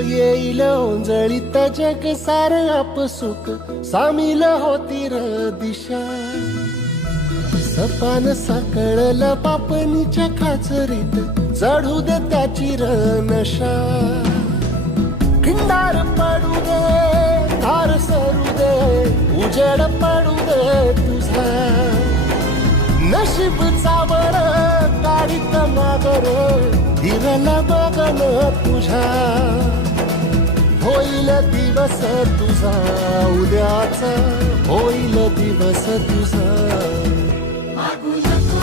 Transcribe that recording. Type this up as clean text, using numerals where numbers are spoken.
येईल ओंजळीत जग सार आपसुक सामील होती र दिशा. सपान साकळल पापणीच्या खाचरीत चढू दे त्याची र नशा. खिंडार पडू दे धार सरू दे उजेड पडू दे तुझा. नशीब चावळ गाडीत मागर हिरल बघन तुझ्या. होईल दिवस तुझा उद्याचा होईल दिवस तुझा. मागू नको